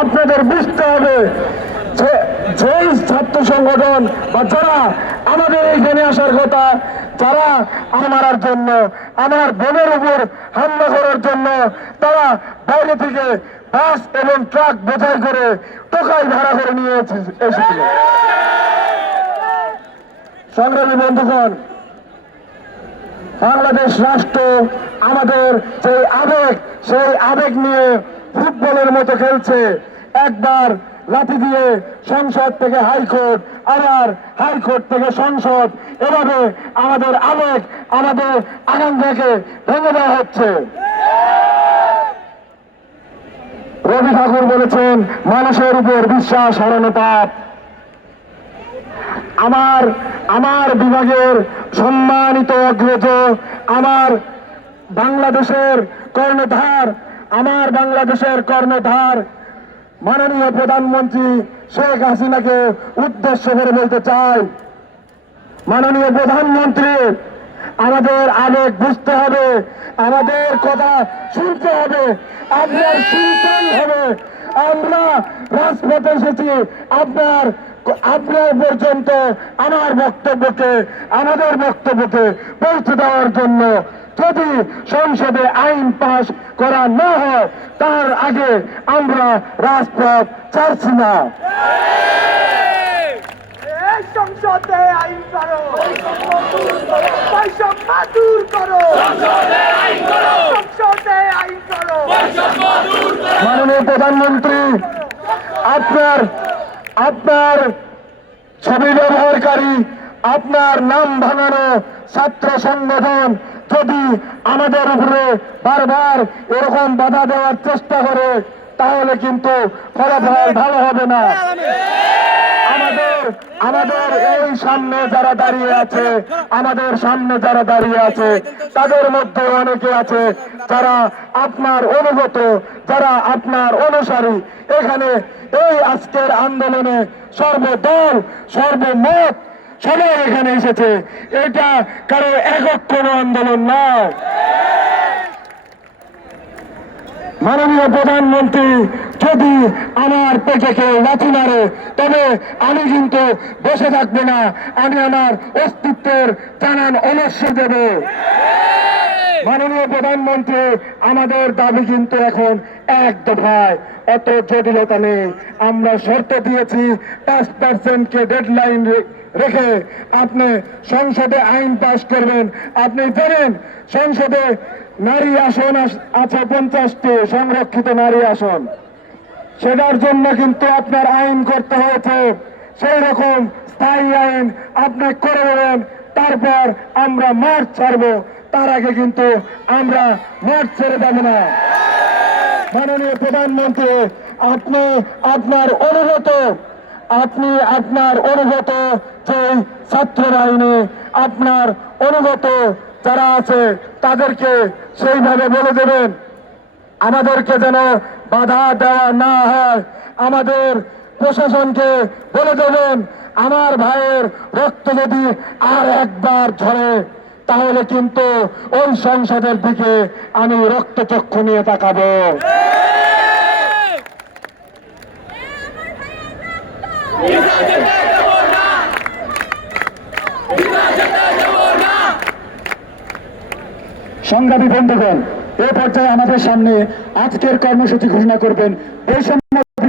আপনাদের বুঝতে হবে যে যেই ছাত্র সংগঠন বা যারা আমাদের এইখানে আসার কথা, যারা আমার জন্য, আমার বোনের উপর হামলা করার জন্য তারা বাইরে থেকে বাস এবং ট্রাক বোঝাই করে টোকাই ভাড়া করে নিয়ে এসেছিল। সংগ্রামী বন্ধুগণ, বাংলাদেশ রাষ্ট্র আমাদের যে আবেগ, সেই আবেগ নিয়ে ফুটবলের মতো খেলছে। একবার লাঠি দিয়ে সংসদ থেকে হাইকোর্ট, আবার হাইকোর্ট থেকে সংসদ। এভাবে আমাদের আবেগ, আমাদের আকাঙ্ক্ষাকে ভেঙে দেওয়া হচ্ছে। রবি ঠাকুর বলেছেন, মানুষের উপর বিশ্বাস হারানো পাপ। আমার আমার বিভাগের সম্মানিত অগ্রজ, আমার বাংলাদেশের কর্ণধার আমার বাংলাদেশের কর্ণধার মাননীয় প্রধানমন্ত্রী শেখ হাসিনাকে উদ্দেশ্য করে বলতে চাই। মাননীয় প্রধানমন্ত্রী, আমাদের আবেগ বুঝতে হবে, আমাদের কথা শুনতে হবে, আপনার শুনতেই হবে। আমরা রাজপথে এসেছি, আপনার আপনার পর্যন্ত আমার বক্তব্যকে, আমাদের বক্তব্যকে পৌঁছে দেওয়ার জন্য যদি সংসদে আইন পাশ করা না হয় তার আগে আমরা রাজপথ ছাড়ছি না। সংসদে আইন করো। বৈষম্য দূর করো। সংসদে আইন করো। মাননীয় প্রধানমন্ত্রী আপনার আপনার ছবি ব্যবহারকারী আপনার নাম ভাঙানো ছাত্র সংগঠন যদি আমাদের উপরে বারবার এরকম বাধা দেওয়ার চেষ্টা করে, তাহলে কিন্তু ফলাফল ভালো হবে না। আমাদের এই সামনে যারা দাঁড়িয়ে আছে, আমাদের সামনে যারা দাঁড়িয়ে আছে, তাদের মধ্যে অনেকে আছে যারা আপনার অনুগত, যারা আপনার অনুসারী। এখানে এই আজকের আন্দোলনে সর্বদল, সর্বমত সবাই এখানে এসেছে। এটা কারও একক কোনো আন্দোলন নয়। মাননীয় প্রধানমন্ত্রী, যদি আমার পেটে কেউ লাথি মারে, তবে আমি কিন্তু বসে থাকবে না, আমি আমার অস্তিত্বের জানান অনস্য দেব। মাননীয় প্রধানমন্ত্রী, আমাদের দাবি কিন্তু এখন এক দফায়। এত জটিলতা নেই। আমরা শর্ত দিয়েছি, পাঁচ পার্সেন্টকে ডেডলাইন রেখে আপনি সংসদে আইন পাশ করবেন। আপনি জানেন, সংসদে নারী আসন আস- আছে পঞ্চাশটি, সংরক্ষিত নারী আসন। সেটার জন্য কিন্তু আপনার আইন করতে হয়েছে। সেই রকম স্থায়ী আইন আপনি করে দেবেন। তারপর আমরা মাঠ ছাড়বো। তার আগে কিন্তু আমরা মাঠ ছেড়ে যাব না। মাননীয় প্রধানমন্ত্রী, আপনি আপনার অনুগত, আপনি আপনার অনুগত যে ছাত্র বাহিনী, আপনার অনুগত যারা আছে, তাদেরকে সেইভাবে বলে দেবেন। আমাদেরকে যেন বাধা দেওয়া না হয়, আমাদের প্রশাসনকে বলে দেবেন, আমার ভাইয়ের রক্ত যদি আর একবার ঝরে। তাহলে কিন্তু ওই সংসদের দিকে আমি রক্তচক্ষু নিয়ে তাকাবো। সংগ্রামী বন্ধুগণ, এ পর্যায়ে আমাদের সামনে আজকের কর্মসূচি ঘোষণা করবেন বৈষম্য